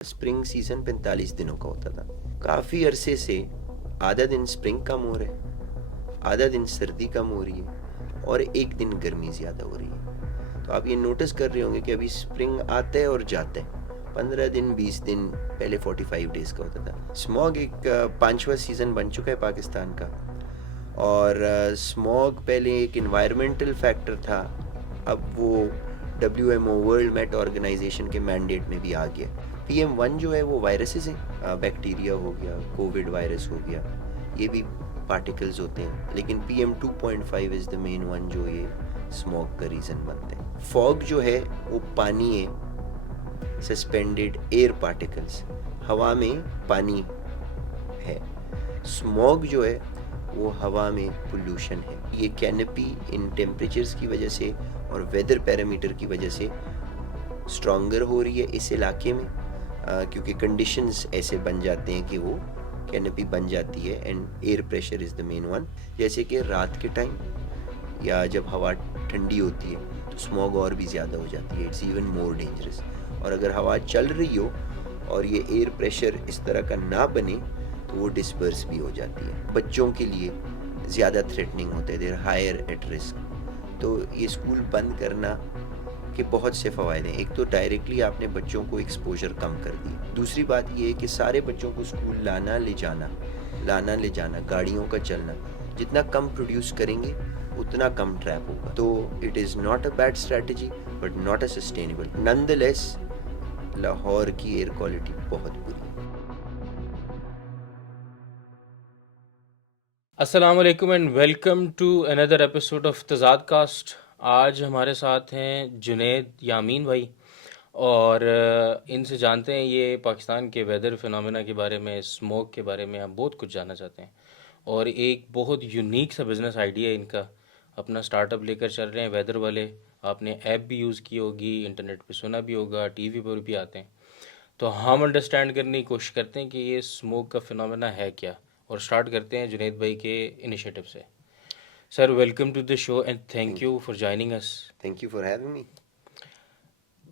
Spring season 45 दिनों का होता था। काफ़ी अरसे से आधा दिन स्प्रिंग कम हो रहा है, आधा दिन सर्दी कम हो रही है और एक दिन गर्मी ज़्यादा हो रही है। तो आप ये नोटिस कर रहे होंगे कि अभी स्प्रिंग आता है और जाता है। 15 दिन 20 दिन पहले 45 डेज़ का होता था। स्मॉग एक पांचवा सीज़न बन चुका है पाकिस्तान का। और स्मॉग पहले एक इन्वायरमेंटल फैक्टर था, अब वो WMO वर्ल्ड मेट ऑर्गेनाइजेशन के मैंडेट में भी आ गया। PM1 जो है वो वायरसेस हैं, बैक्टीरिया हो गया, कोविड वायरस हो गया, ये भी पार्टिकल्स होते हैं। लेकिन PM2.5 is the main one जो ये स्मॉग का रीज़न बनते हैं। फॉग जो है वो पानी है, सस्पेंडेड एयर पार्टिकल्स, हवा में पानी है। स्मॉग जो है वो हवा में पोल्यूशन है। ये कैनपी इन टेम्परेचर्स की वजह से और वेदर पैरामीटर की वजह से स्ट्रॉन्गर हो रही है इस इलाके में, क्योंकि कंडीशंस ऐसे बन जाते हैं कि वो कैनपी बन जाती है। And air pressure is the main one. जैसे कि रात के टाइम या जब हवा ठंडी होती है तो स्मॉग और भी ज़्यादा हो जाती है, इट्स इवन मोर डेंजरस। और अगर हवा चल रही हो और ये एयर प्रेशर इस तरह का ना बने तो वो डिस्पर्स भी हो जाती है। बच्चों के लिए ज़्यादा थ्रेटनिंग होते हैं, देर हायर एट रिस्क। तो ये स्कूल बंद करना के बहुत से फ़वायदे हैं। एक तो डायरेक्टली आपने बच्चों को एक्सपोजर कम कर दी। दूसरी बात ये है कि सारे बच्चों को स्कूल लाना ले जाना, गाड़ियों का चलना, जितना कम प्रोड्यूस करेंगे उतना कम ट्रैप होगा। तो it is not a bad strategy but not a sustainable. Nonetheless Lahore की एयर क्वालिटी बहुत बुरी है। अस्सलाम वालेकुम and welcome to another episode of तज़ाद कास्ट। आज हमारे साथ हैं जुनैद यामीन भाई और इनसे जानते हैं ये पाकिस्तान के वेदर फिनोमेना के बारे में, स्मोक के बारे में हम बहुत कुछ जानना चाहते हैं। और एक बहुत यूनिक सा बिज़नेस आइडिया है इनका, अपना स्टार्टअप लेकर चल रहे हैं वेदर वाले। आपने ऐप भी यूज़ की होगी, इंटरनेट पे सुना भी होगा, टीवी पर भी आते हैं। तो हम अंडरस्टैंड करने की कोशिश करते हैं कि ये स्मोक का फिनोमेना है क्या, और स्टार्ट करते हैं जुनैद भाई के इनिशिएटिव से। Sir, welcome to the show and thank thank you for joining us. Thank you for having me.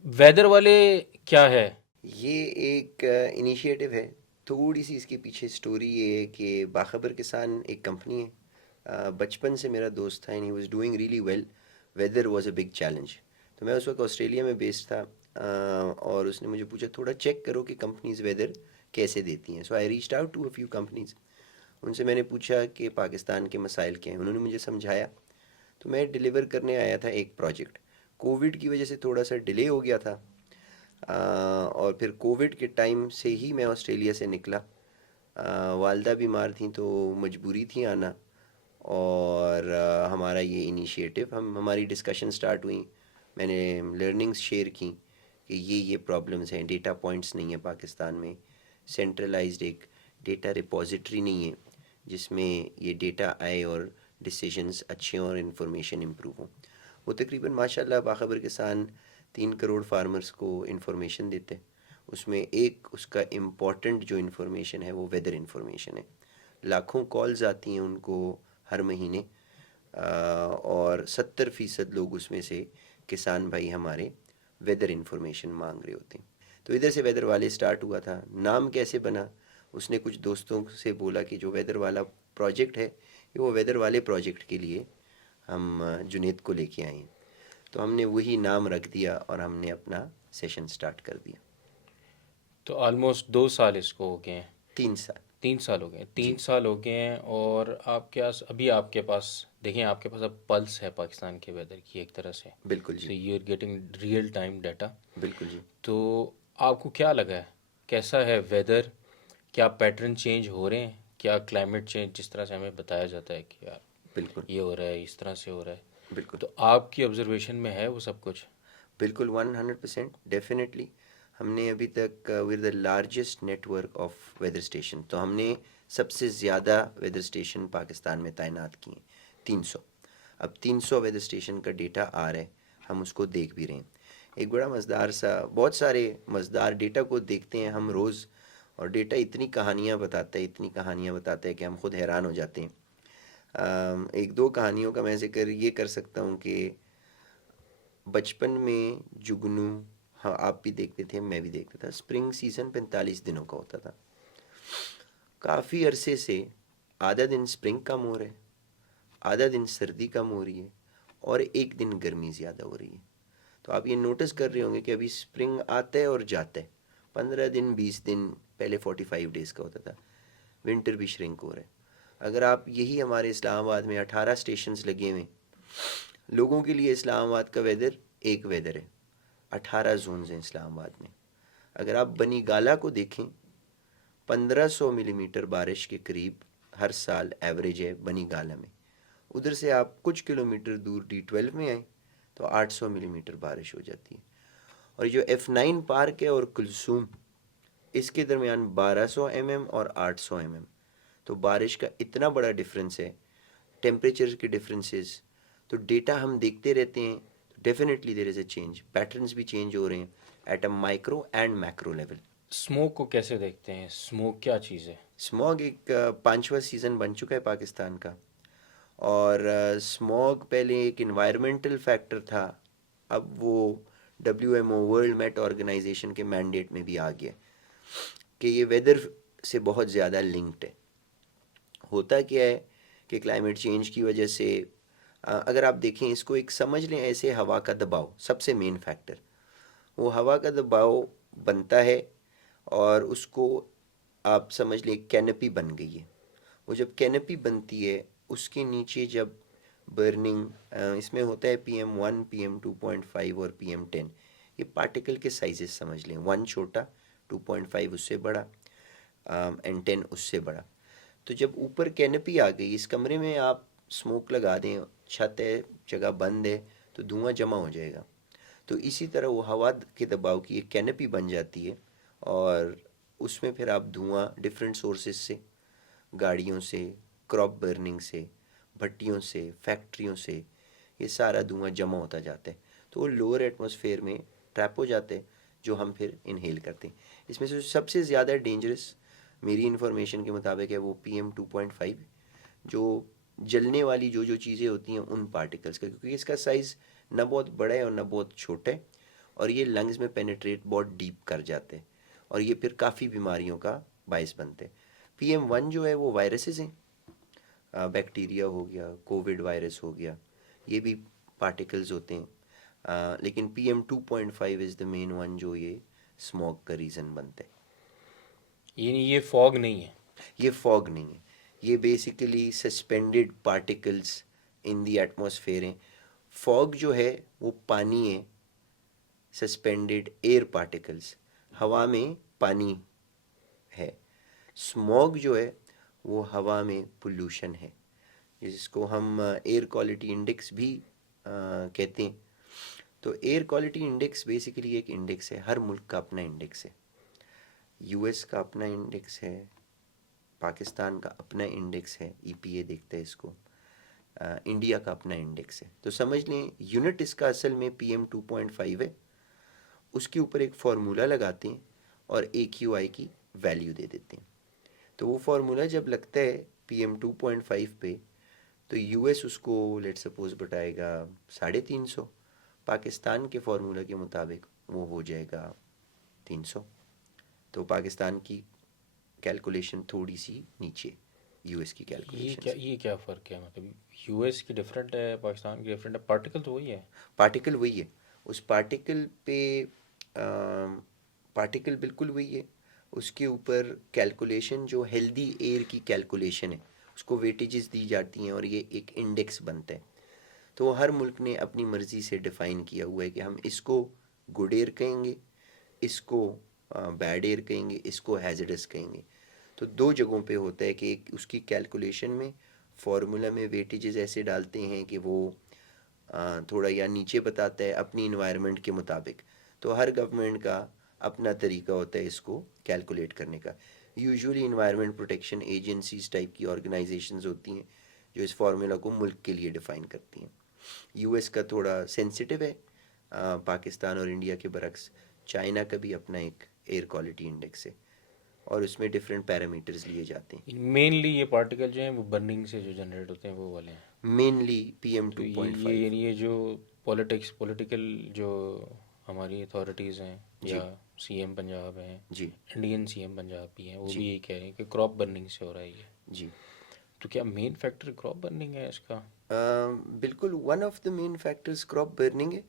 Weather वाले क्या है? ये एक इनिशिएटिव है। थोड़ी सी इसके पीछे स्टोरी ये है कि बाखबर किसान एक कंपनी है। बचपन से मेरा दोस्त था and he was doing really well. Weather was a big challenge. तो मैं उस वक्त ऑस्ट्रेलिया में बेस्ड था, और उसने मुझे पूछा थोड़ा चेक करो कि कंपनीज वेदर कैसे देती हैं। So I reached out to a few companies. उनसे मैंने पूछा कि पाकिस्तान के मसाइल क्या हैं, उन्होंने मुझे समझाया। तो मैं डिलीवर करने आया था एक प्रोजेक्ट। कोविड की वजह से थोड़ा सा डिले हो गया था, और फिर कोविड के टाइम से ही मैं ऑस्ट्रेलिया से निकला। वालदा बीमार थी तो मजबूरी थी आना। और हमारा ये इनिशिएटिव, हमारी डिस्कशन स्टार्ट हुई। मैंने लर्निंग्स शेयर की कि ये प्रॉब्लम्स हैं, डेटा पॉइंट्स नहीं है पाकिस्तान में, सेंट्रलाइज्ड एक डेटा रिपॉजिटरी नहीं है जिसमें ये डेटा आए और डिसीजंस अच्छे और इन्फॉर्मेशन इम्प्रूव हो। वो तकरीबन माशाल्लाह बाखबर किसान 3 करोड़ फार्मर्स को इन्फॉर्मेशन देते हैं। उसमें एक उसका इम्पॉर्टेंट जो इन्फॉर्मेशन है वो वेदर इन्फॉर्मेशन है। लाखों कॉल्स आती हैं उनको हर महीने, और 70% लोग उसमें से किसान भाई हमारे वेदर इन्फॉर्मेशन मांग रहे होते हैं। तो इधर से वेदर वाले स्टार्ट हुआ था। नाम कैसे बना, उसने कुछ दोस्तों से बोला कि जो वेदर वाला प्रोजेक्ट है ये वो वेदर वाले प्रोजेक्ट के लिए हम जुनेद को लेके आए हैं। तो हमने वही नाम रख दिया और हमने अपना सेशन स्टार्ट कर दिया। तो ऑलमोस्ट 2 साल इसको हो गए हैं। 3 साल। 3 साल हो गए हैं, तीन जी साल हो गए हैं। और आप क्या अभी आपके पास, देखें, आपके पास अब पल्स है पाकिस्तान के वेदर की एक तरह से। बिल्कुल सो जी। You are getting real time data. बिल्कुल जी। तो आपको क्या लगा है, कैसा है वेदर? क्या पैटर्न चेंज हो रहे हैं? क्या क्लाइमेट चेंज जिस तरह से हमें बताया जाता है कि यार बिल्कुल। ये हो रहा है, इस तरह से हो रहा है, बिल्कुल। तो आपकी ऑब्जर्वेशन में है वो सब कुछ? बिल्कुल 100% डेफिनेटली। हमने अभी तक with the largest network of weather station, तो हमने सबसे ज़्यादा वेदर स्टेशन पाकिस्तान में तैनात किए हैं, 300। अब 300 वेदर स्टेशन का डेटा आ रहा है, हम उसको देख भी रहे हैं। एक बड़ा मज़ेदार सा, बहुत सारे मज़ेदार डेटा को देखते हैं हम रोज़, और डेटा इतनी कहानियाँ बताता है, इतनी कहानियाँ बताता है कि हम खुद हैरान हो जाते हैं। एक दो कहानियों का मैं जिक्र ये कर सकता हूँ कि बचपन में जुगनू, हाँ, आप भी देखते थे, मैं भी देखता था। स्प्रिंग सीज़न 45 दिनों का होता था। काफ़ी अरसे से आधा दिन स्प्रिंग कम हो रहा है, आधा दिन सर्दी कम हो रही है और एक दिन गर्मी ज़्यादा हो रही है। तो आप ये नोटिस कर रहे होंगे कि अभी स्प्रिंग आता है और जाता है। 15 दिन, 20 दिन, पहले 45 डेज़ का होता था। विंटर भी श्रिंक हो रहा है। अगर आप यही हमारे इस्लामाबाद में 18 स्टेशंस लगे हुए हैं, लोगों के लिए इस्लामाबाद का वेदर एक वेदर है। 18 जोन्स हैं इस्लामाबाद में। अगर आप बनी गाला को देखें, 1500 मिलीमीटर बारिश के करीब हर साल एवरेज है बनी गाला में। उधर से आप कुछ किलोमीटर दूर D12 में आए तो 800 मिलीमीटर बारिश हो जाती है। और जो F9 पार्क है और कुलसूम, इसके दरमियान 1200 mm और 800 mm। तो बारिश का इतना बड़ा डिफरेंस है, टेम्परेचर के डिफरेंसेस। तो डेटा हम देखते रहते हैं, तो definitely there is a change, patterns भी चेंज हो रहे हैं at a micro and macro level. Smoke को कैसे देखते हैं? स्मोक क्या चीज़ है? स्मॉग एक पांचवा सीज़न बन चुका है पाकिस्तान का। और स्मॉग पहले एक इन्वायरमेंटल फैक्टर था, अब वो WMO वर्ल्ड मेट ऑर्गेनाइजेशन के मैंडेट में भी आ गया कि ये वेदर से बहुत ज़्यादा लिंक्ड है। होता क्या है कि क्लाइमेट चेंज की वजह से अगर आप देखें इसको, एक समझ लें ऐसे, हवा का दबाव सबसे मेन फैक्टर। वो हवा का दबाव बनता है और उसको आप समझ लें कैनपी बन गई है। वो जब कैनपी बनती है, उसके नीचे जब बर्निंग, इसमें होता है PM1, PM2.5 और PM10। ये पार्टिकल के साइजेस समझ लें, 1 छोटा, 2.5 उससे बड़ा एंड 10 उससे बड़ा। तो जब ऊपर कैनपी आ गई, इस कमरे में आप स्मोक लगा दें, छत है, जगह बंद है, तो धुआं जमा हो जाएगा। तो इसी तरह वो हवा के दबाव की एक कैनपी बन जाती है और उसमें फिर आप धुआं डिफरेंट सोर्सेज से, गाड़ियों से, क्रॉप बर्निंग से, भट्टियों से, फैक्ट्रियों से, ये सारा धुआं जमा होता जाता है। तो वो लोअर एटमॉस्फेयर में ट्रैप हो जाते हैं, जो हम फिर इनहेल करते हैं। इसमें से सबसे ज़्यादा डेंजरस मेरी इन्फॉर्मेशन के मुताबिक है वो PM2.5, जो जलने वाली जो जो चीज़ें होती हैं उन पार्टिकल्स का, क्योंकि इसका साइज़ ना बहुत बड़ा है और ना बहुत छोटा है, और ये लंग्स में पेनिट्रेट बहुत डीप कर जाते हैं और ये फिर काफ़ी बीमारियों का बायस बनते हैं। PM1 जो है वो वायरसेस हैं, बैक्टीरिया हो गया, कोविड वायरस हो गया, ये भी पार्टिकल्स होते हैं। लेकिन PM2.5 is the main one जो ये स्मॉग का रीज़न बनता है। ये फॉग नहीं है? ये फॉग नहीं है, ये basically suspended particles in the atmosphere हैं। फॉग जो है वो पानी है, सस्पेंडेड एयर पार्टिकल्स, हवा में पानी है। स्मॉग जो है वो हवा में पोल्यूशन है, जिसको हम एयर क्वालिटी इंडेक्स भी कहते हैं। तो एयर क्वालिटी इंडेक्स बेसिकली एक इंडेक्स है, हर मुल्क का अपना इंडेक्स है। US का अपना इंडेक्स है, पाकिस्तान का अपना इंडेक्स है, EPA देखता है इसको, इंडिया का अपना इंडेक्स है। तो समझ लें यूनिट इसका असल में PM2.5 है, उसके ऊपर एक फार्मूला लगाते हैं और AQI की वैल्यू दे देते हैं। तो वो फार्मूला जब लगता है PM2.5 पे, तो US उसको लेट सपोज बताएगा 350। पाकिस्तान के फार्मूला के मुताबिक वो हो जाएगा 300। तो पाकिस्तान की कैलकुलेशन थोड़ी सी नीचे US की कैलकुलेशन से। ये क्या फ़र्क है? मतलब यूएस की डिफरेंट है, पाकिस्तान की डिफरेंट है, पार्टिकल तो वही है। पार्टिकल वही है, उस पार्टिकल पे पार्टिकल बिल्कुल वही है, उसके ऊपर कैलकुलेशन जो हेल्दी एयर की कैलकुलेशन है उसको वेटेजेस दी जाती हैं और ये एक इंडेक्स बनता है। तो हर मुल्क ने अपनी मर्ज़ी से डिफ़ाइन किया हुआ है कि हम इसको गुड एयर कहेंगे, इसको बैड एयर कहेंगे, इसको हैज़र्डस कहेंगे। तो दो जगहों पे होता है कि एक उसकी कैलकुलेशन में फार्मूला में वेटेजेस ऐसे डालते हैं कि वो थोड़ा या नीचे बताता है अपनी इन्वायरमेंट के मुताबिक। तो हर गवर्नमेंट का अपना तरीका होता है इसको कैलकुलेट करने का। Usually environment protection agencies type की ऑर्गेनाइजेशंस होती हैं जो इस फार्मूला को मुल्क के लिए डिफ़ाइन करती हैं। US का थोड़ा सेंसिटिव है, पाकिस्तान और इंडिया के बरक्स। चाइना का भी अपना एक एयर क्वालिटी इंडेक्स है और उसमें डिफरेंट पैरामीटर्स लिए जाते हैं। मेनली ये पार्टिकल जो हैं वो बर्निंग से जो जनरेट होते हैं वो वाले हैं। मेनली PM तो 2.5। ये जो पॉलिटिकल जो हमारी अथॉरिटीज़ हैं जी या सीएम पंजाब हैं, जी इंडियन सीएम पंजाब भी हैं, वो जी भी यही कह रहे हैं कि क्रॉप बर्निंग से हो रहा है ये। जी तो क्या मेन फैक्टर क्रॉप बर्निंग है इसका? बिल्कुल one of the main factors crop burning है।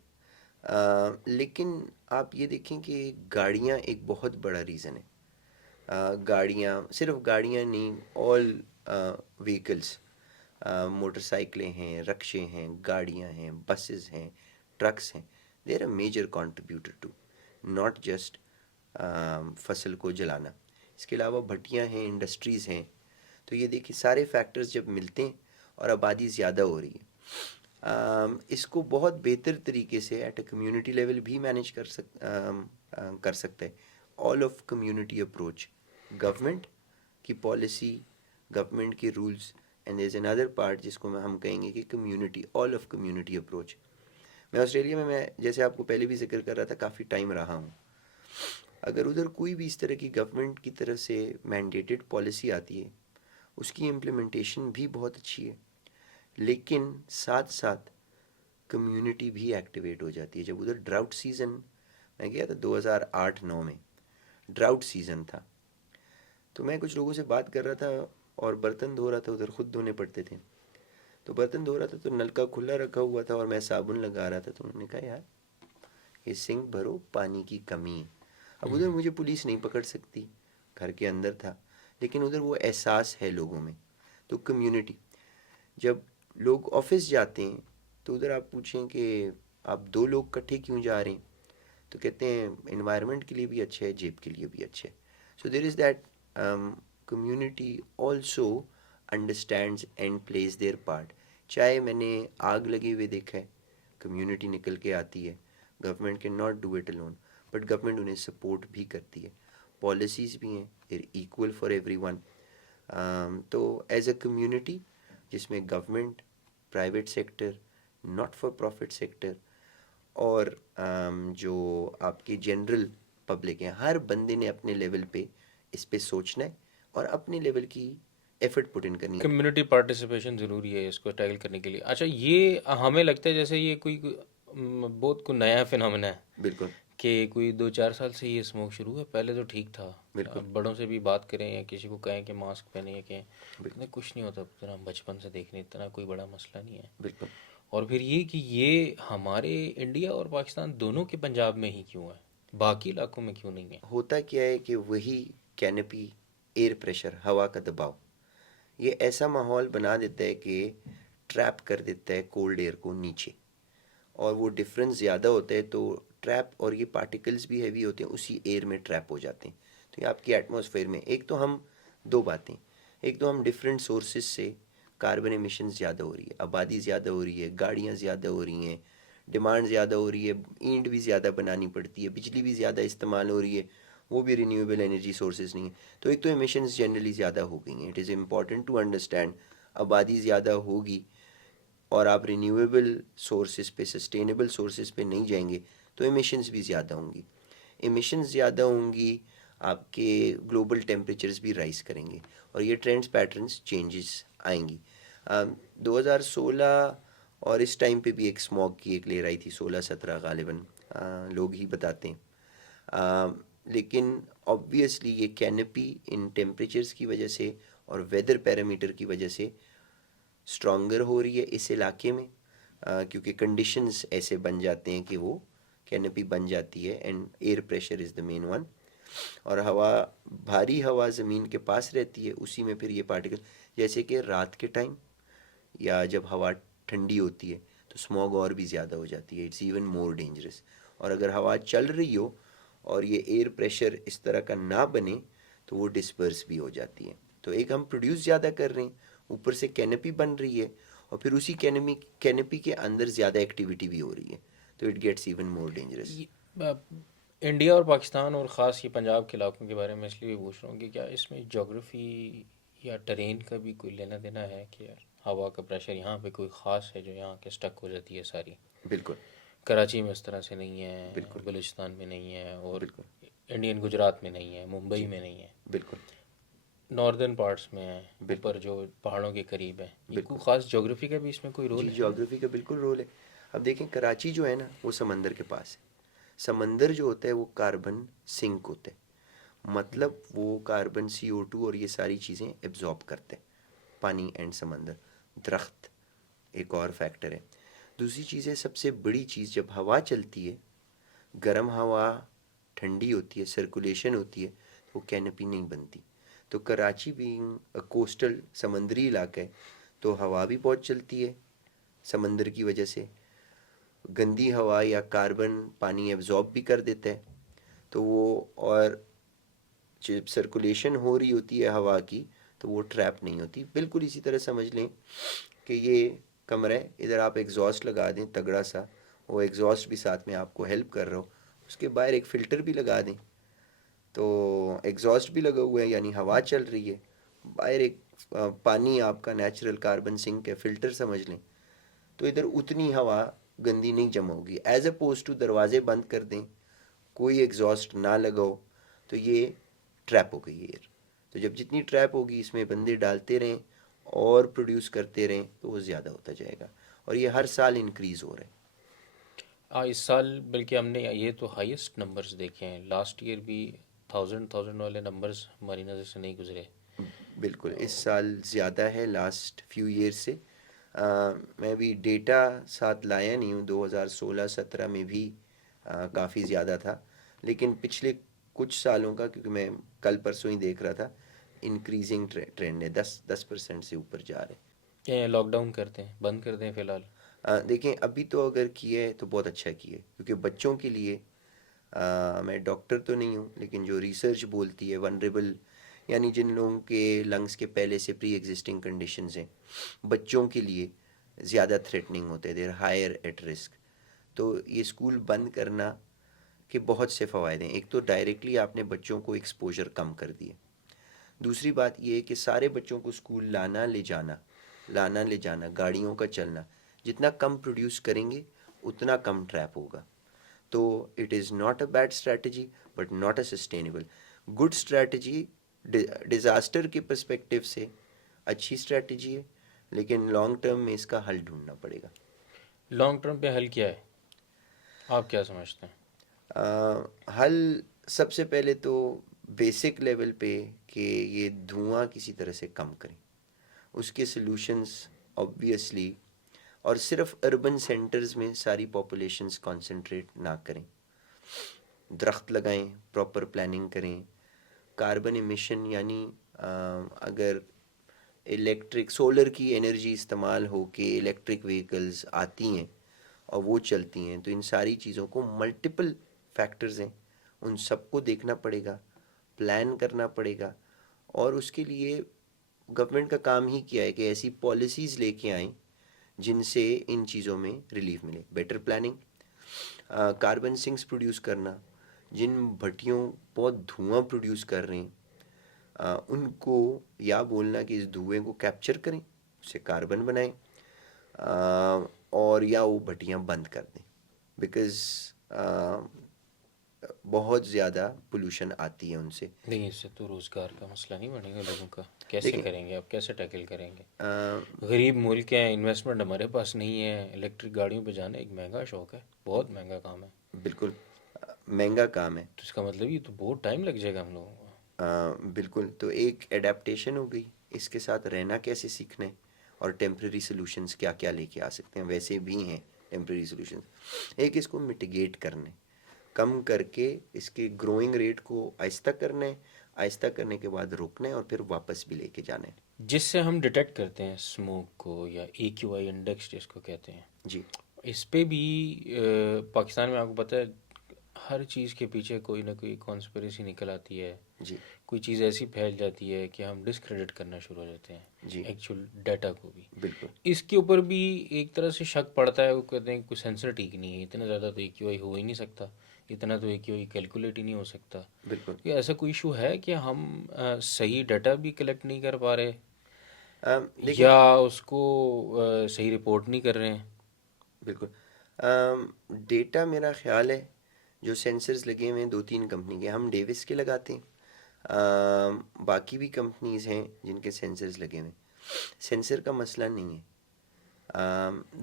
लेकिन आप ये देखें कि गाड़ियाँ एक बहुत बड़ा रीज़न है। गाड़ियाँ, सिर्फ गाड़ियाँ नहीं, ऑल व्हीकल्स, मोटरसाइकिलें हैं, रक्शे हैं, गाड़ियाँ हैं, बसेस हैं, ट्रक्स हैं, they are a major contributor to, not just फसल को जलाना। इसके अलावा भट्टियाँ हैं, इंडस्ट्रीज़ हैं। तो ये देखिए सारे फैक्टर्स जब मिलते हैं और आबादी ज़्यादा हो रही है, इसको बहुत बेहतर तरीके से एट अ कम्युनिटी लेवल भी मैनेज कर सकते हैं। All of community approach, government की पॉलिसी, गवर्नमेंट के rules, and there is another part जिसको हम कहेंगे कि community, all of community approach. मैं ऑस्ट्रेलिया में, मैं जैसे आपको पहले भी जिक्र कर रहा था, काफ़ी टाइम रहा हूँ। अगर उधर कोई भी इस तरह की गवर्नमेंट की तरफ से मैंडेटेड पॉलिसी आती है, उसकी इम्प्लीमेंटेशन भी बहुत अच्छी है, लेकिन साथ साथ कम्युनिटी भी एक्टिवेट हो जाती है। जब उधर ड्राउट सीज़न, मैं गया था 2008-9 में, ड्राउट सीज़न था, तो मैं कुछ लोगों से बात कर रहा था और बर्तन धो रहा था, उधर खुद धोने पड़ते थे। तो बर्तन धो रहा था तो नलका खुला रखा हुआ था और मैं साबुन लगा रहा था, तो उन्होंने कहा यार ये सिंक भरो, पानी की कमी है। अब उधर मुझे पुलिस नहीं पकड़ सकती, घर के अंदर था, लेकिन उधर वो एहसास है लोगों में। तो कम्युनिटी, जब लोग ऑफिस जाते हैं तो उधर आप पूछें कि आप दो लोग इकट्ठे क्यों जा रहे हैं, तो कहते हैं इन्वायरमेंट के लिए भी अच्छा है, जेब के लिए भी अच्छा है। So there is that community also understands and plays their part. चाहे मैंने आग लगे हुए देखा है, कम्युनिटी निकल के आती है, government can not do it alone, but government उन्हें सपोर्ट भी करती है, पॉलिसीज़ भी हैं, देर इक्वल फॉर एवरी वन। तो एज अ कम्युनिटी जिसमें government, private sector, not for profit sector और जो आपकी जनरल पब्लिक है, हर बंदे ने अपने लेवल पे इस पे सोचना है और अपने लेवल की एफर्ट पुट इन करनी है। कम्युनिटी पार्टिसिपेशन ज़रूरी है इसको टैकल करने के लिए। अच्छा, ये हमें लगता है जैसे ये बहुत कोई नया फिनोमेना है बिल्कुल कि कोई 2-4 साल से ये स्मोक शुरू है, पहले तो ठीक था। बिल्कुल अब बड़ों से भी बात करें या किसी को कहें कि मास्क पहने या कहें, बिल्कुल कहते कुछ नहीं होता, इतना हम बचपन से देख रहे हैं, इतना कोई बड़ा मसला नहीं है। बिल्कुल। और फिर ये कि ये हमारे इंडिया और पाकिस्तान दोनों के पंजाब में ही क्यों है, बाकी इलाकों में क्यों नहीं है? होता क्या है कि वही कैनपी, एयर प्रेशर, हवा का दबाव, ये ऐसा माहौल बना देता है कि ट्रैप कर देता है कोल्ड एयर को नीचे, और वो डिफरेंस ज़्यादा होता है तो ट्रैप, और ये पार्टिकल्स भी हैवी होते हैं, उसी एयर में ट्रैप हो जाते हैं। तो ये आपकी एटमॉस्फेयर में, एक तो हम दो बातें, एक तो हम डिफरेंट सोर्सेज से कार्बन एमिशन ज़्यादा हो रही है, आबादी ज़्यादा हो रही है, गाड़ियाँ ज़्यादा हो रही हैं, डिमांड ज़्यादा हो रही है, ईंट भी ज़्यादा बनानी पड़ती है, बिजली भी ज़्यादा इस्तेमाल हो रही है, वो भी रिन्यूएबल एनर्जी सोर्सेज नहीं है। तो एक तो एमिशंस जनरली ज़्यादा हो गई हैं। It is important to understand, आबादी ज़्यादा होगी और आप रिन्यूएबल सोर्सेज पे, सस्टेनेबल सोर्सेज पे नहीं जाएंगे तो एमिशंस भी ज़्यादा होंगी। एमिशंस ज़्यादा होंगी, आपके ग्लोबल टेम्परेचर्स भी राइज करेंगे और ये ट्रेंड्स पैटर्न्स चेंजेस आएंगी। 2016 और इस टाइम पे भी एक स्मॉग की एक लेयर आई थी, 16-17 गालिबन, लोग ही बताते हैं। लेकिन ऑब्वियसली ये कैनपी इन टेम्परेचर्स की वजह से और वेदर पैरामीटर की वजह से स्ट्रॉन्गर हो रही है इस इलाके में, क्योंकि कंडीशंस ऐसे बन जाते हैं कि वो कैनपी बन जाती है, and air pressure is the main one. और हवा, भारी हवा ज़मीन के पास रहती है, उसी में फिर ये पार्टिकल, जैसे कि रात के टाइम या जब हवा ठंडी होती है तो स्मॉग और भी ज़्यादा हो जाती है, इट्स इवन मोर डेंजरस। और अगर हवा चल रही हो और ये एयर प्रेशर इस तरह का ना बने तो वो डिस्पर्स भी हो जाती है। तो एक हम प्रोड्यूस ज़्यादा कर रहे हैं, ऊपर से कैनपी बन रही है, और फिर उसी कैनपी के अंदर ज़्यादा एक्टिविटी भी हो रही है, तो it gets even more dangerous. Uh, India और पाकिस्तान और ख़ास ये पंजाब के इलाकों के बारे में इसलिए पूछ रहा हूँ कि क्या इसमें जोग्राफ़ी या टेरेन का भी कोई लेना देना है कि यार हवा का प्रेशर यहाँ पे कोई ख़ास है जो यहाँ के स्टक हो जाती है सारी। बिल्कुल कराची में इस तरह से नहीं है, बिल्कुल बलूचिस्तान में नहीं है, और बिल्कुल इंडियन गुजरात में नहीं है, मुंबई जी में नहीं है, बिल्कुल नॉर्दर्न पार्ट्स में है, बिल्कुल ऊपर जो पहाड़ों के करीब है। ये कोई बिल्कुल। ख़ास जोग्राफ़ी का भी इसमें कोई रोल जी, है? ज्योग्राफी का बिल्कुल रोल है। अब देखें कराची जो है ना, वो समंदर के पास है, समंदर जो होता है वो कार्बन सिंक होता है, मतलब वो कार्बन CO2 और ये सारी चीज़ें एब्जॉर्ब करते हैं, पानी एंड समंदर। दरख्त एक और फैक्टर है। दूसरी चीज़ है, सबसे बड़ी चीज़, जब हवा चलती है, गर्म हवा ठंडी होती है, सर्कुलेशन होती है, तो वो कैनपी नहीं बनती। तो कराची बीइंग कोस्टल समंदरी इलाका है, तो हवा भी बहुत चलती है समंदर की वजह से। गंदी हवा या कार्बन पानी एब्जॉर्ब भी कर देता है, तो वो, और जब सर्कुलेशन हो रही होती है हवा की, तो वो ट्रैप नहीं होती। बिल्कुल इसी तरह समझ लें कि ये कमरा है, इधर आप एग्जॉस्ट लगा दें तगड़ा सा, वो एग्जॉस्ट भी साथ में आपको हेल्प कर रहा हो, उसके बाहर एक फ़िल्टर भी लगा दें, तो एग्जॉस्ट भी लगा हुआ है यानी हवा चल रही है, बाहर एक पानी आपका नेचुरल कार्बन सिंक है, फ़िल्टर समझ लें, तो इधर उतनी हवा गंदी नहीं जमा होगी। एज अपोज टू दरवाजे बंद कर दें, कोई एग्जॉस्ट ना लगाओ, तो ये ट्रैप हो गई एयर। तो जब जितनी ट्रैप होगी इसमें बंदे डालते रहें और प्रोड्यूस करते रहें, तो वो ज़्यादा होता जाएगा, और ये हर साल इंक्रीज़ हो रहा है। इस साल बल्कि हमने ये तो हाईएस्ट नंबर्स देखे हैं, लास्ट ईयर भी थाउजेंड थाउजेंड वाले नंबर्स हमारी नज़र से नहीं गुजरे। बिल्कुल इस साल ज़्यादा है लास्ट फ्यू ईयर से। मैं भी डेटा साथ लाया नहीं हूँ, 2016-17 में भी काफ़ी ज़्यादा था, लेकिन पिछले कुछ सालों का, क्योंकि मैं कल परसों ही देख रहा था, इंक्रीजिंग ट्रेंड है, 10% से ऊपर जा रहे हैं। ये लॉकडाउन करते हैं, बंद कर दें फ़िलहाल? देखें, अभी तो अगर किए है तो बहुत अच्छा किए, क्योंकि बच्चों के लिए, मैं डॉक्टर तो नहीं हूँ, लेकिन जो रिसर्च बोलती है, वनरेबल यानी जिन लोगों के लंग्स के पहले से प्री एग्जिस्टिंग कंडीशंस हैं, बच्चों के लिए ज़्यादा थ्रेटनिंग होते हैं, देर हायर एट रिस्क। तो ये स्कूल बंद करना के बहुत से फ़वायदे हैं। एक तो डायरेक्टली आपने बच्चों को एक्सपोजर कम कर दिए। दूसरी बात ये है कि सारे बच्चों को स्कूल लाना ले जाना, गाड़ियों का चलना, जितना कम प्रोड्यूस करेंगे उतना कम ट्रैप होगा। तो it is not a bad strategy, but not a sustainable. Good strategy disaster के पर्सपेक्टिव से अच्छी स्ट्रैटेजी है, लेकिन लॉन्ग टर्म में इसका हल ढूंढना पड़ेगा। लॉन्ग टर्म पे हल क्या है, आप क्या समझते हैं? हल सबसे पहले तो बेसिक लेवल पे कि ये धुआं किसी तरह से कम करें, उसके सॉल्यूशंस ऑब्वियसली, और सिर्फ अर्बन सेंटर्स में सारी पॉपुलेशंस कंसंट्रेट ना करें, दरख्त लगाएं, प्रॉपर प्लानिंग करें। कार्बन एमिशन यानी अगर इलेक्ट्रिक सोलर की एनर्जी इस्तेमाल हो के इलेक्ट्रिक व्हीकल्स आती हैं और वो चलती हैं, तो इन सारी चीज़ों को, मल्टीपल फैक्टर्स हैं, उन सबको देखना पड़ेगा, प्लान करना पड़ेगा, और उसके लिए गवर्नमेंट का काम ही किया है कि ऐसी पॉलिसीज़ लेके आएँ जिनसे इन चीज़ों में रिलीफ मिले। Better planning, carbon sinks produce करना, जिन भट्टियों बहुत धुआं प्रोड्यूस कर रहे हैं, उनको या बोलना कि इस धुएं को कैप्चर करें, उससे कार्बन बनाएं, और या वो भट्टियाँ बंद कर दें, बिकॉज़ बहुत ज़्यादा पोल्यूशन आती है उनसे। नहीं, इससे तो रोज़गार का मसला नहीं बनेगा लोगों का, कैसे देखें, करेंगे आप, कैसे टैकल करेंगे? अ, गरीब मुल्क है, इन्वेस्टमेंट हमारे पास नहीं है, इलेक्ट्रिक गाड़ियों पे जाना एक महंगा शौक है, बहुत महंगा काम है। बिल्कुल महंगा काम है। तो इसका मतलब ये तो बहुत टाइम लग जाएगा हम लोगों को। बिल्कुल, तो एक एडेप्टेशन हो गई, इसके साथ रहना कैसे सीखना है, और टेम्प्रेरी सॉल्यूशंस क्या क्या लेके आ सकते हैं, वैसे भी हैं टेम्प्रेरी सॉल्यूशंस। एक, इसको मिटिगेट करना है, कम करके इसके ग्रोइंग रेट को आहिस्ता करना है, आहिस्ता करने के बाद रोकना है और फिर वापस भी लेके जाना है। जिससे हम डिटेक्ट करते हैं स्मोक को, या AQI इंडेक्स जिसको कहते हैं, जी। इस पे भी पाकिस्तान में आपको पता है हर चीज़ के पीछे कोई ना कोई कॉन्स्पिरेसी निकल आती है, जी। कोई चीज़ ऐसी फैल जाती है कि हम डिस्क्रेडिट करना शुरू हो जाते हैं जी। एक्चुअल डाटा को भी। बिल्कुल। इसके ऊपर भी एक तरह से शक पड़ता है, वो कहते हैं कोई सेंसर ठीक नहीं है, इतना ज़्यादा तो AQI हो ही नहीं सकता, इतना तो AQI कैलकुलेट ही नहीं हो सकता। बिल्कुल। ये ऐसा कोई इशू है कि हम सही डाटा भी कलेक्ट नहीं कर पा रहे, देखें, या उसको सही रिपोर्ट नहीं कर रहे हैं? बिल्कुल, डेटा मेरा ख्याल है जो सेंसर्स लगे हुए हैं 2-3 कंपनी के, हम डेविस के लगाते हैं, बाकी भी कंपनीज हैं जिनके सेंसर्स लगे हुए हैं। सेंसर का मसला नहीं है,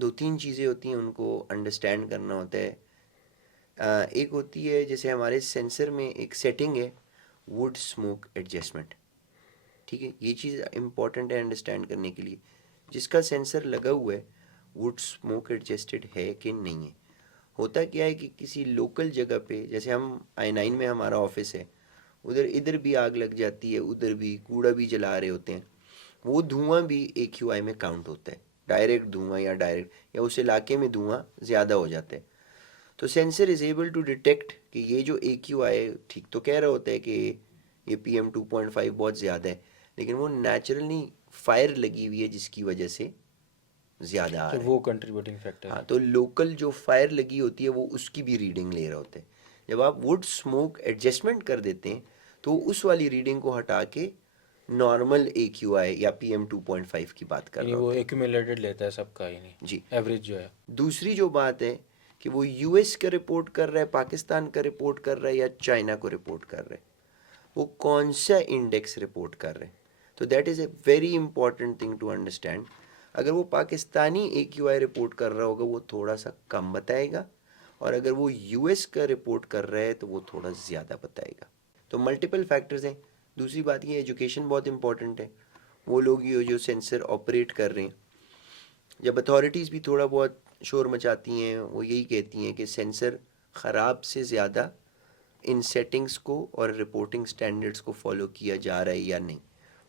2-3 चीज़ें होती हैं, उनको अंडरस्टैंड करना होता है एक होती है, जैसे हमारे सेंसर में एक सेटिंग है, वुड स्मोक एडजस्टमेंट। ठीक है, ये चीज़ इम्पॉर्टेंट है अंडरस्टैंड करने के लिए। जिसका सेंसर लगा हुआ है, वुड स्मोक एडजस्टेड है कि नहीं है। होता क्या है कि किसी लोकल जगह पे, जैसे हम I9 में हमारा ऑफिस है, उधर इधर भी आग लग जाती है, उधर भी कूड़ा भी जला रहे होते हैं, वो धुआं भी AQI में काउंट होता है। डायरेक्ट धुआं या उस इलाके में धुआं ज़्यादा हो जाता है। तो sensor is able to detect कि ये जो AQI ठीक तो कह रहा होता है कि ये PM2.5 बहुत ज़्यादा है, लेकिन वो नेचुरली फायर लगी हुई है जिसकी वजह से ज़्यादा आ अच्छा, रहा है। वो कंट्रीब्यूटिंग फैक्टर हाँ, है। तो लोकल जो फायर लगी होती है वो उसकी भी रीडिंग ले रहा होता है। जब आप वुड स्मोक एडजस्टमेंट कर देते हैं तो उस वाली रीडिंग को हटा के नॉर्मल AQI या PM2.5 की बात कर यानी रहा वो होता है। एक्यूमुलेटेड लेता है सबका, यानी जी। एवरेज जो है। दूसरी जो बात है कि वो US का रिपोर्ट कर रहा है, पाकिस्तान का रिपोर्ट कर रहा है या चाइना को रिपोर्ट कर रहा है, वो कौन सा इंडेक्स रिपोर्ट कर रहे हैं। तो that is a very important thing to understand. अगर वो पाकिस्तानी AQI रिपोर्ट कर रहा होगा वो थोड़ा सा कम बताएगा, और अगर वो US का रिपोर्ट कर रहा है तो वो थोड़ा ज़्यादा बताएगा। तो मल्टीपल फैक्टर्स हैं। दूसरी बात ये, एजुकेशन बहुत इंपॉर्टेंट है। वो लोग ये जो सेंसर ऑपरेट कर रहे हैं, जब अथॉरिटीज़ भी थोड़ा बहुत शोर मचाती हैं, वो यही कहती हैं कि सेंसर ख़राब से ज़्यादा इन सेटिंग्स को और रिपोर्टिंग स्टैंडर्ड्स को फॉलो किया जा रहा है या नहीं।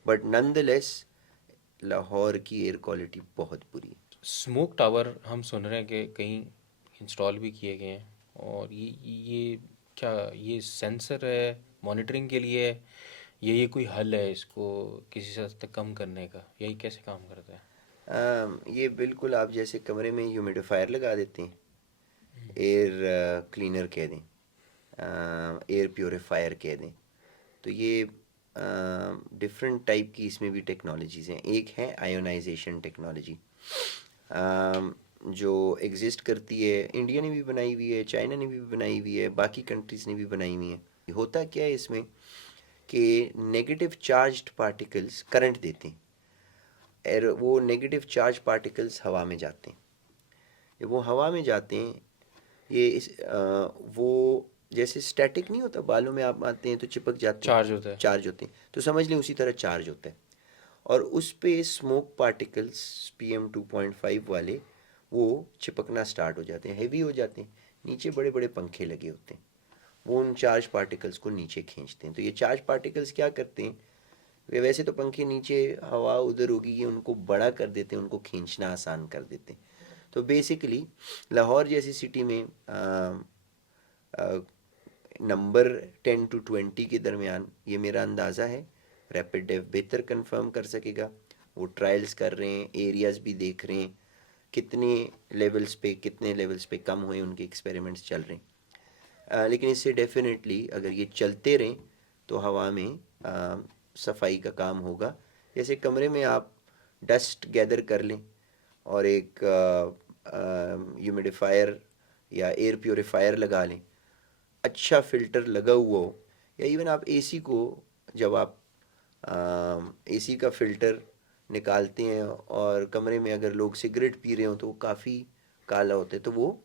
बट नंदलेस लाहौर की एयर क्वालिटी बहुत बुरी है। स्मोक टावर हम सुन रहे हैं कि कहीं इंस्टॉल भी किए गए हैं, और ये क्या ये सेंसर है मॉनिटरिंग के लिए है, ये कोई हल है इसको किसी हद तक कम करने का, यही कैसे काम करता है? ये बिल्कुल, आप जैसे कमरे में ह्यूमिडिफायर लगा देते हैं, एयर क्लीनर कह दें, एयर प्योरीफायर कह दें, तो ये डिफरेंट टाइप की इसमें भी टेक्नोलॉजीज़ हैं। एक है आयोनाइजेशन टेक्नोलॉजी, जो एग्जिस्ट करती है, इंडिया ने भी बनाई हुई है, चाइना ने भी बनाई हुई है, बाकी कंट्रीज़ ने भी बनाई हुई है। होता क्या है इसमें कि नेगेटिव चार्ज्ड पार्टिकल्स करंट देते हैं, और वो नेगेटिव चार्ज पार्टिकल्स हवा में जाते हैं। जब वो हवा में जाते हैं, वो जैसे स्टैटिक नहीं होता, बालों में आप आते हैं तो चिपक जाते हैं, चार्ज होता है। चार्ज होते हैं, तो समझ लें उसी तरह चार्ज होता है। और उस पे स्मोक पार्टिकल्स PM2.5 वाले वो चिपकना स्टार्ट हो जाते हैं, हैवी हो जाते हैं। नीचे बड़े बड़े पंखे लगे होते हैं, वो उन चार्ज पार्टिकल्स को नीचे खींचते हैं। तो ये चार्ज पार्टिकल्स क्या करते हैं, वे वैसे तो पंखे नीचे, हवा उधर होगी, ये उनको बड़ा कर देते हैं, उनको खींचना आसान कर देते हैं। तो बेसिकली लाहौर जैसी सिटी में नंबर 10 to 20 के दरमियान, ये मेरा अंदाज़ा है, रैपिड डेव बेहतर कंफर्म कर सकेगा। वो ट्रायल्स कर रहे हैं, एरियाज़ भी देख रहे हैं, कितने लेवल्स पे कम हुए, उनके एक्सपेरिमेंट्स चल रहे हैं। लेकिन इससे डेफिनेटली अगर ये चलते रहें तो हवा में सफाई का काम होगा। जैसे कमरे में आप डस्ट गैदर कर लें और एक ह्यूमिडिफायर या एयर प्योरीफायर लगा लें, अच्छा फ़िल्टर लगा हुआ हो, या इवन आप एसी को, जब आप एसी का फ़िल्टर निकालते हैं और कमरे में अगर लोग सिगरेट पी रहे हो तो वो काफ़ी काला होता है, तो वो,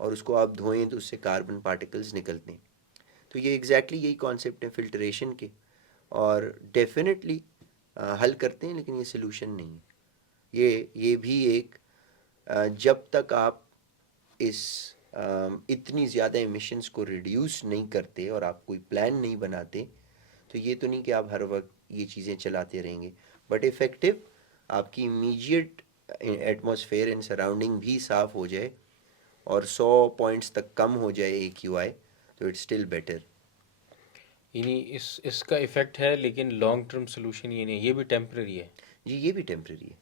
और उसको आप धोएं तो उससे कार्बन पार्टिकल्स निकलते हैं। तो ये एग्जैक्टली यही कॉन्सेप्ट है फ़िल्टरेशन के, और डेफिनेटली हल करते हैं, लेकिन ये सलूशन नहीं है। ये भी एक, जब तक आप इस इतनी ज़्यादा एमिशंस को रिड्यूस नहीं करते और आप कोई प्लान नहीं बनाते, तो ये तो नहीं कि आप हर वक्त ये चीज़ें चलाते रहेंगे, बट इफ़ेक्टिव आपकी इमीडिएट एटमॉस्फेयर एंड सराउंडिंग भी साफ़ हो जाए और 100 पॉइंट्स तक कम हो जाए AQI, तो इट्स स्टिल बेटर। यानी इसका इफ़ेक्ट है, लेकिन लॉन्ग टर्म सोल्यूशन ये नहीं है, ये भी टेम्परेरी है। जी, ये भी टेम्प्रेरी है,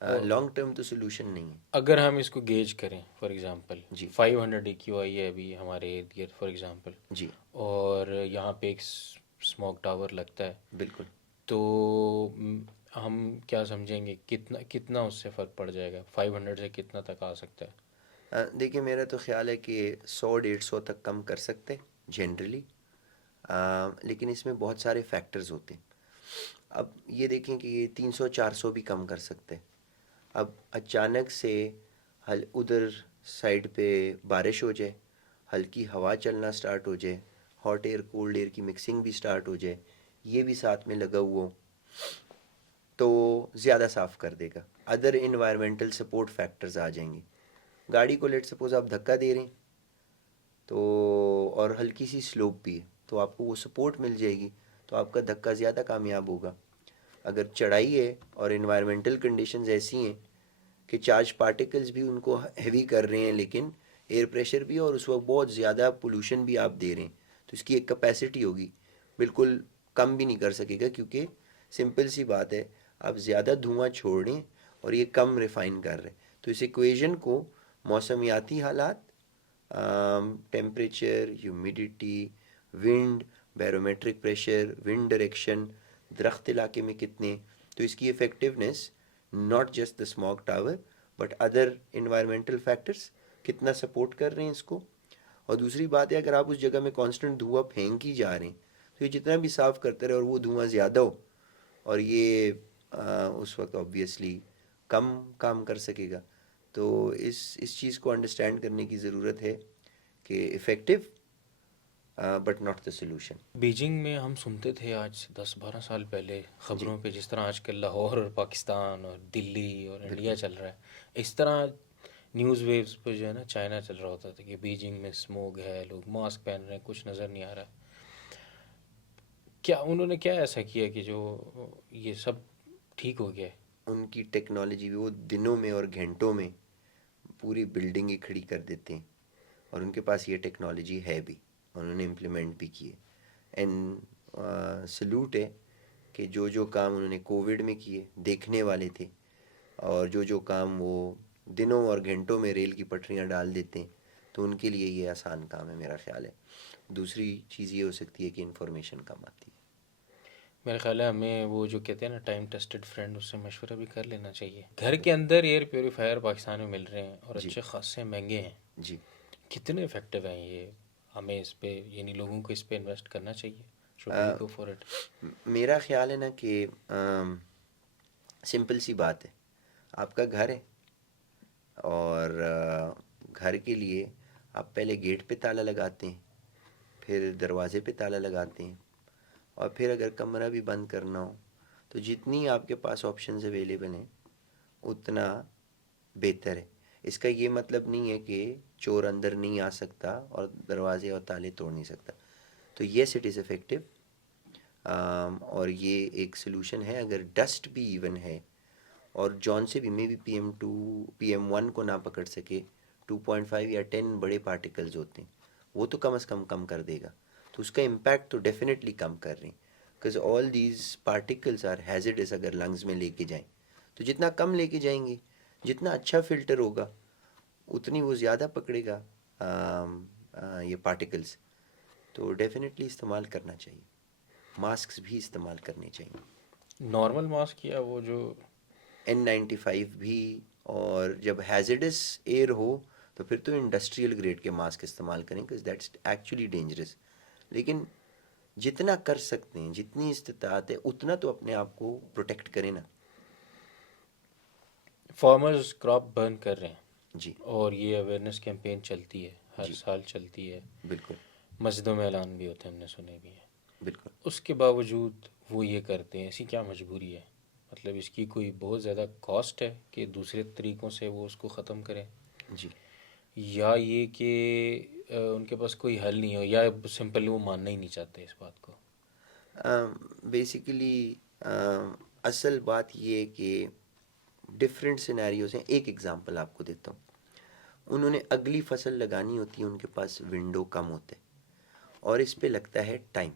और लॉन्ग टर्म तो सोल्यूशन नहीं है। अगर हम इसको गेज करें, फॉर एग्जांपल जी। 500 AQI है अभी हमारे इर्द गिर्द फॉर एग्जांपल, जी। और यहाँ पे एक स्मोक टावर लगता है, बिल्कुल। तो हम क्या समझेंगे कितना कितना उससे फ़र्क पड़ जाएगा, 500 से कितना तक आ सकता है? देखिए, मेरा तो ख्याल है कि 100-150 तक कम कर सकते हैं जनरली, लेकिन इसमें बहुत सारे फैक्टर्स होते हैं। अब ये देखें कि ये 300-400 भी कम कर सकते हैं। अब अचानक से उधर साइड पे बारिश हो जाए, हल्की हवा चलना स्टार्ट हो जाए, हॉट एयर कोल्ड एयर की मिक्सिंग भी स्टार्ट हो जाए, ये भी साथ में लगा हुआ हो, तो ज़्यादा साफ़ कर देगा। अदर इन्वायरमेंटल सपोर्ट फैक्टर्स आ जाएंगे। गाड़ी को लेट सपोज आप धक्का दे रहे हैं, तो और हल्की सी स्लोप भी है, तो आपको वो सपोर्ट मिल जाएगी, तो आपका धक्का ज़्यादा कामयाब होगा। अगर चढ़ाई है और इन्वायरमेंटल कंडीशंस ऐसी हैं कि चार्ज पार्टिकल्स भी उनको हैवी कर रहे हैं, लेकिन एयर प्रेशर भी, और उस वक्त बहुत ज़्यादा पोल्यूशन भी आप दे रहे हैं, तो इसकी एक कैपेसिटी होगी, बिल्कुल कम भी नहीं कर सकेगा, क्योंकि सिंपल सी बात है, आप ज़्यादा धुआं छोड़ रहे हैं और ये कम रिफाइन कर रहे हैं। तो इस इक्वेशन को मौसमियाती हालात, temperature, humidity, wind, barometric pressure, wind direction, दरख्त इलाके में कितने, तो इसकी effectiveness not just the smog tower but other environmental factors कितना सपोर्ट कर रहे हैं इसको। और दूसरी बात है, अगर आप उस जगह में कांस्टेंट धुआं फेंक ही जा रहे हैं, तो ये जितना भी साफ़ करते रहे और वो धुआं ज़्यादा हो, और ये उस वक्त ऑब्वियसली कम काम कर सकेगा। तो इस चीज़ को अंडरस्टैंड करने की ज़रूरत है कि effective but not the solution. Beijing में हम सुनते थे आज से 10-12 साल पहले जी, ख़बरों पे, जिस तरह आजकल लाहौर और पाकिस्तान और दिल्ली और इंडिया बिल्कुल। चल रहा है, इस तरह न्यूज़ वेव्स पे जो है ना चाइना चल रहा होता था कि बीजिंग में स्मोग है, लोग मास्क पहन रहे हैं, कुछ नज़र नहीं आ रहा है। क्या उन्होंने क्या ऐसा किया कि जो ये सब ठीक हो गया है? उनकी टेक्नोलॉजी भी, वो दिनों में और घंटों में पूरी बिल्डिंग ही खड़ी कर देते हैं, और उनके पास ये टेक्नोलॉजी है भी, उन्होंने इम्प्लीमेंट भी की है। एंड सल्यूट है कि जो जो काम उन्होंने कोविड में किए, देखने वाले थे, और जो जो काम वो दिनों और घंटों में रेल की पटरियां डाल देते हैं, तो उनके लिए ये आसान काम है, मेरा ख्याल है। दूसरी चीज़ ये हो सकती है कि इंफॉर्मेशन कम आती मेरे ख्याल है हमें वो जो कहते हैं ना टाइम टेस्टेड फ्रेंड, उससे मशवरा भी कर लेना चाहिए। घर के अंदर एयर प्योरीफायर पाकिस्तान में मिल रहे हैं और है। जी, अच्छे खासे महंगे हैं। जी। कितने इफेक्टिव हैं ये? हमें इस पे, यानी लोगों को इस पे इन्वेस्ट करना चाहिए? Should we uh, go for it? मेरा ख्याल है ना कि सिंपल सी बात है, आपका घर है, और घर के लिए आप पहले गेट पे ताला लगाते हैं, फिर दरवाजे पे ताला लगाते हैं, और फिर अगर कमरा भी बंद करना हो, तो जितनी आपके पास ऑप्शंस अवेलेबल हैं उतना बेहतर है। इसका ये मतलब नहीं है कि चोर अंदर नहीं आ सकता और दरवाजे और ताले तोड़ नहीं सकता। तो येस, इट इज़ इफ़ेक्टिव, और ये एक सोल्यूशन है। अगर डस्ट भी इवन है, और जॉन से भी मे बी PM2 PM1 को ना पकड़ सके, 2.5 या 10 बड़े पार्टिकल्स होते हैं, वो तो कम से कम कर देगा, तो उसका इम्पैक्ट तो डेफिनेटली कम कर रहे हैं, because all these particles are hazardous. अगर लंग्स में लेके जाएं, तो जितना कम लेके जाएंगे, जितना अच्छा फिल्टर होगा, उतनी वो ज़्यादा पकड़ेगा ये पार्टिकल्स। तो डेफिनेटली इस्तेमाल करना चाहिए, मास्क भी इस्तेमाल करने चाहिए, नॉर्मल मास्क या वो जो? N95 भी। और जब हैजर्डस एयर हो, तो फिर तो इंडस्ट्रियल ग्रेड के मास्क इस्तेमाल करें, बिकॉज दैट्स एक्चुअली डेंजरस। लेकिन जितना कर सकते हैं, जितनी इस्तिताअत है, उतना तो अपने आप को प्रोटेक्ट करें ना। फार्मर्स क्रॉप बर्न कर रहे हैं जी, और ये अवेयरनेस कैंपेन चलती है, हर जी, साल चलती है, बिल्कुल, मस्जिदों में ऐलान भी होते हैं, हमने सुने भी हैं। बिल्कुल। उसके बावजूद वो ये करते हैं, ऐसी क्या मजबूरी है? मतलब इसकी कोई बहुत ज़्यादा कॉस्ट है कि दूसरे तरीक़ों से वो उसको ख़त्म करें, जी, या ये कि उनके पास कोई हल नहीं हो, या सिंपली वो मानना ही नहीं चाहते इस बात को? बेसिकली असल बात ये है कि डिफरेंट सिनेरियोज हैं। एक एग्जांपल आपको देता हूँ। उन्होंने अगली फसल लगानी होती है, उनके पास विंडो कम होते हैं, और इस पे लगता है टाइम,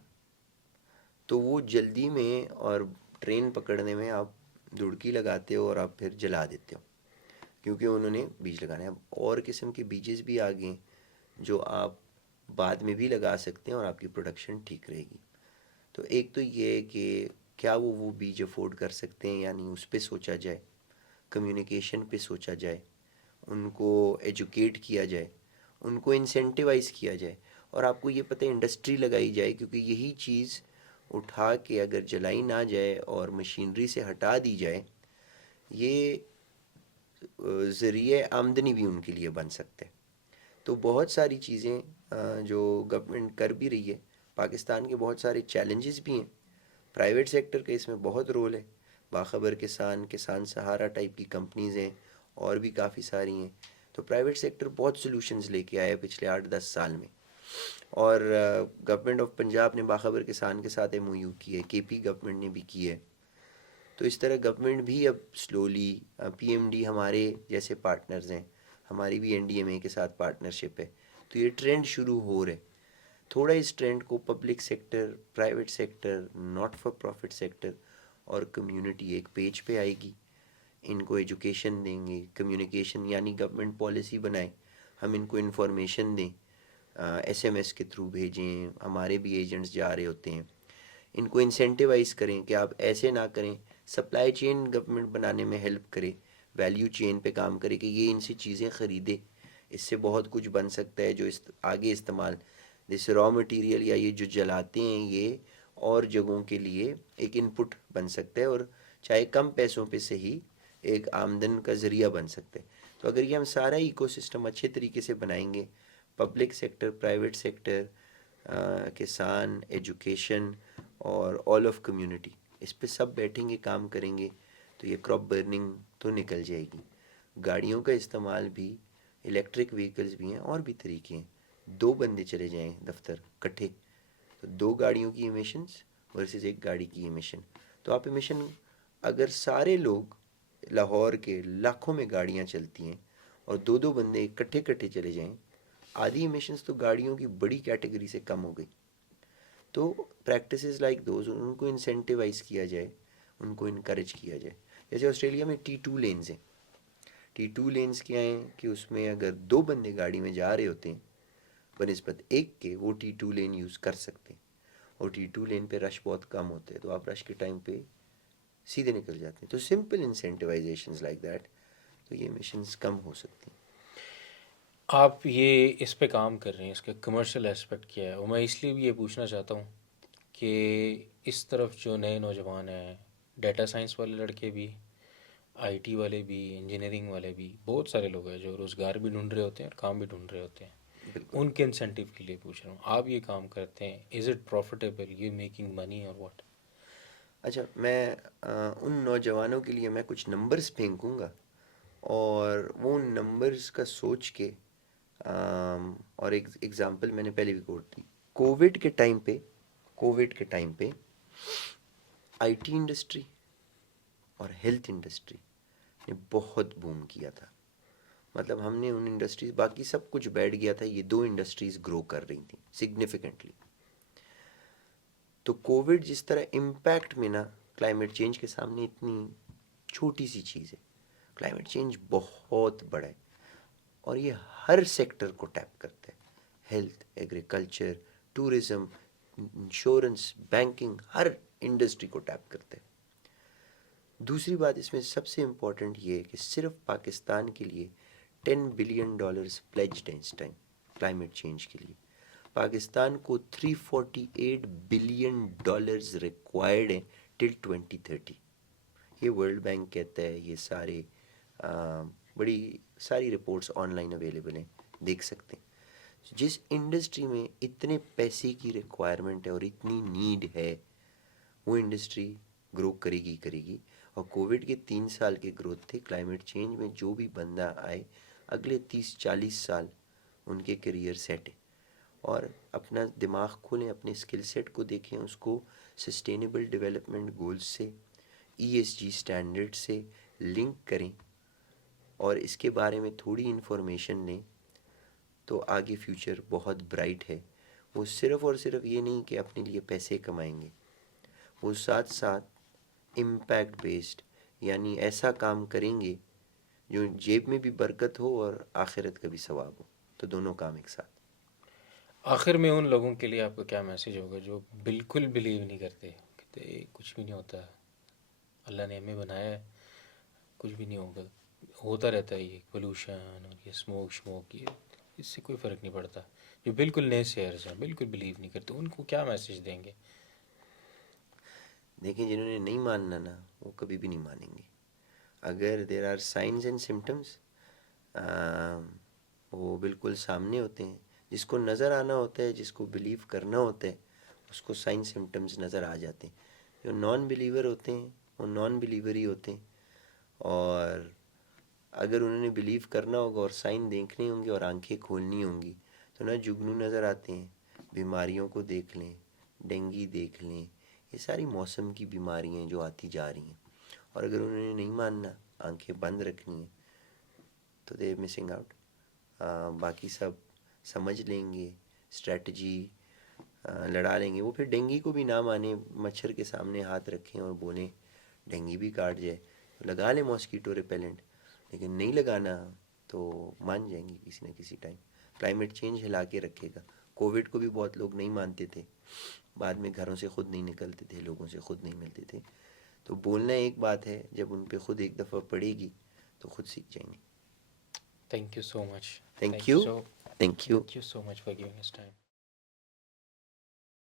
तो वो जल्दी में और ट्रेन पकड़ने में आप दुड़की लगाते हो और आप फिर जला देते हो, क्योंकि उन्होंने बीज लगाने हैं। अब और किस्म के बीजेस भी आ गए हैं, जो आप बाद में भी लगा सकते हैं और आपकी प्रोडक्शन ठीक रहेगी। तो एक तो ये है कि क्या वो बीज अफोर्ड कर सकते हैं या नहीं, उस पर सोचा जाए, कम्युनिकेशन पे सोचा जाए, उनको एजुकेट किया जाए, उनको इंसेंटिवाइज किया जाए, और आपको ये पता है इंडस्ट्री लगाई जाए, क्योंकि यही चीज़ उठा के अगर जलाई ना जाए और मशीनरी से हटा दी जाए, ये ज़रिए आमदनी भी उनके लिए बन सकते हैं। तो बहुत सारी चीज़ें जो गवर्नमेंट कर भी रही है। पाकिस्तान के बहुत सारे चैलेंजेस भी हैं। प्राइवेट सेक्टर का इसमें बहुत रोल है। बाखबर किसान, किसान सहारा टाइप की कंपनीज़ हैं, और भी काफ़ी सारी हैं। तो प्राइवेट सेक्टर बहुत सॉल्यूशंस लेके आया है पिछले 8-10 साल में। और गवर्नमेंट ऑफ पंजाब ने बाखबर किसान के साथ एमओयू की है, केपी गवर्नमेंट ने भी की है। तो इस तरह गवर्नमेंट भी अब स्लोली, पीएमडी हमारे जैसे पार्टनर्स हैं, हमारी भी एनडीएमए के साथ पार्टनरशिप है। तो ये ट्रेंड शुरू हो रहे। थोड़ा इस ट्रेंड को public sector, private sector, not for profit sector और कम्युनिटी एक पेज पे आएगी। इनको एजुकेशन देंगे, कम्युनिकेशन यानी गवर्नमेंट पॉलिसी बनाए, हम इनको इन्फॉर्मेशन दें, एसएमएस के थ्रू भेजें, हमारे भी एजेंट्स जा रहे होते हैं। इनको इंसेंटिवाइज करें कि आप ऐसे ना करें। सप्लाई चेन गवर्नमेंट बनाने में हेल्प करे, वैल्यू चेन पे काम करे कि ये इनसे चीज़ें ख़रीदे, इससे बहुत कुछ बन सकता है जो आगे इस्तेमाल, जैसे रॉ मटेरियल या ये जो जलाते हैं ये और जगहों के लिए एक इनपुट बन सकता है, और चाहे कम पैसों पे से ही एक आमदन का ज़रिया बन सकता है। तो अगर ये हम सारा इकोसिस्टम अच्छे तरीके से बनाएंगे, पब्लिक सेक्टर, प्राइवेट सेक्टर, किसान, एजुकेशन और ऑल ऑफ कम्युनिटी, इस पे सब बैठेंगे, काम करेंगे, तो ये क्रॉप बर्निंग तो निकल जाएगी। गाड़ियों का इस्तेमाल भी, इलेक्ट्रिक व्हीकल्स भी हैं, और भी तरीके हैं। 2 बंदे चले जाएं दफ्तर इकट्ठे, तो 2 गाड़ियों की इमिशंस वर्सेस एक गाड़ी की इमिशन। तो आप इमिशन, अगर सारे लोग, लाहौर के लाखों में गाड़ियाँ चलती हैं और 2-2 बंदे इकट्ठे इकट्ठे चले जाएं, आधी इमिशंस तो गाड़ियों की बड़ी कैटेगरी से कम हो गई। तो प्रैक्टिसेस लाइक दोज, उनको इंसेंटिवाइज किया जाए, उनको इनक्रेज किया जाए। जैसे ऑस्ट्रेलिया में T2 लेन्स हैं। T2 लेन्स क्या हैं कि उसमें अगर 2 बंदे गाड़ी में जा रहे होते हैं बनिस्बत एक के, वो T2 लेन यूज़ कर सकते हैं। और T2 लेन पे रश बहुत कम होते हैं, तो आप रश के टाइम पे सीधे निकल जाते हैं। तो सिंपल इंसेंटिवाइजेशंस लाइक दैट, तो ये मिशंस कम हो सकती हैं। आप ये इस पे काम कर रहे हैं, इसका कमर्शियल एस्पेक्ट क्या है? और मैं इसलिए भी ये पूछना चाहता हूँ कि इस तरफ जो नए नौजवान हैं, डेटा साइंस वाले लड़के भी, आईटी वाले भी, इंजीनियरिंग वाले भी, बहुत सारे लोग हैं जो रोज़गार भी ढूंढ रहे होते हैं और काम भी ढूंढ रहे होते हैं। बिल्कुल। उनके इंसेंटिव के लिए पूछ रहा हूँ, आप ये काम करते हैं, is it profitable, you making money और व्हाट? अच्छा, मैं उन नौजवानों के लिए मैं कुछ नंबर्स फेंकूंगा, और वो नंबर्स का सोच के, और एक एग्जांपल मैंने पहले भी कोट दी। कोविड के टाइम पे कोविड के टाइम पे आईटी इंडस्ट्री और हेल्थ इंडस्ट्री ने बहुत बूम किया था। मतलब हमने उन इंडस्ट्रीज, बाकी सब कुछ बैठ गया था, ये 2 इंडस्ट्रीज ग्रो कर रही थी सिग्निफिकेंटली। तो कोविड जिस तरह इम्पैक्ट में ना, क्लाइमेट चेंज के सामने इतनी छोटी सी चीज़ है। क्लाइमेट चेंज बहुत बड़ा है, और ये हर सेक्टर को टैप करता है। Health, agriculture, tourism, insurance, banking, हर इंडस्ट्री को टैप करता है। दूसरी बात इसमें सबसे इम्पॉर्टेंट ये है कि सिर्फ पाकिस्तान के लिए $10 बिलियन प्लेज्ड हैं इस टाइम क्लाइमेट चेंज के लिए। पाकिस्तान को $348 बिलियन रिक्वायर्ड है टिल 2030। ये वर्ल्ड बैंक कहता है, ये सारे बड़ी सारी रिपोर्ट्स ऑनलाइन अवेलेबल हैं, देख सकते हैं। जिस इंडस्ट्री में इतने पैसे की रिक्वायरमेंट है और इतनी नीड है, वो इंडस्ट्री ग्रो करेगी करेगी। और कोविड के 3 साल के ग्रोथ थे क्लाइमेट चेंज में। जो भी बंदा आए, अगले 30-40 साल उनके करियर सेट है। और अपना दिमाग खोलें, अपने स्किल सेट को देखें, उसको सस्टेनेबल डेवलपमेंट गोल्स से, ईएसजी स्टैंडर्ड से लिंक करें, और इसके बारे में थोड़ी इन्फॉर्मेशन लें, तो आगे फ्यूचर बहुत ब्राइट है। वो सिर्फ़ और सिर्फ ये नहीं कि अपने लिए पैसे कमाएंगे, वो साथ साथ इम्पैक्ट बेस्ड, यानी ऐसा काम करेंगे जो जेब में भी बरकत हो और आखिरत का भी सवाब हो। तो दोनों काम एक साथ। आखिर में उन लोगों के लिए आपका क्या मैसेज होगा जो बिल्कुल बिलीव नहीं करते, कहते कुछ भी नहीं होता, अल्लाह ने हमें बनाया है, कुछ भी नहीं होगा, होता रहता है ये पोल्यूशन और ये स्मोक स्मोक, ये इससे कोई फ़र्क नहीं पड़ता, जो बिल्कुल नए शेयर्स हैं, बिल्कुल बिलीव नहीं करते, उनको क्या मैसेज देंगे? देखें, जिन्होंने नहीं मानना ना, वो कभी भी नहीं मानेंगे। अगर there are signs and symptoms, वो बिल्कुल सामने होते हैं, जिसको नज़र आना होता है, जिसको बिलीव करना होता है, उसको साइन सिम्टम्स नज़र आ जाते हैं। जो नॉन बिलीवर होते हैं वो नॉन बिलीवर ही होते हैं, और अगर उन्होंने बिलीव करना होगा और साइन देखने होंगे और आंखें खोलनी होंगी तो ना जुगनू नज़र आते हैं। बीमारियों को देख लें, डेंगू देख लें, ये सारी मौसम की बीमारियाँ जो आती जा रही हैं, और अगर उन्होंने नहीं मानना, आंखें बंद रखनी है, तो दे मिसिंग आउट। बाकी सब समझ लेंगे, स्ट्रेटजी लड़ा लेंगे। वो फिर डेंगू को भी ना माने, मच्छर के सामने हाथ रखें और बोलें डेंगू भी काट जाए तो लगा लें मॉस्कीटो रिपेलेंट, लेकिन नहीं लगाना तो मान जाएंगे किसी न किसी टाइम। क्लाइमेट चेंज हिला के रखेगा। कोविड को भी बहुत लोग नहीं मानते थे, बाद में घरों से खुद नहीं निकलते थे, लोगों से खुद नहीं मिलते थे। तो बोलना एक बात है, जब उन पे खुद एक दफ़ा पड़ेगी तो खुद सीख जाएंगे। Thank you so much. Thank you, thank you. Thank you so much for giving us time.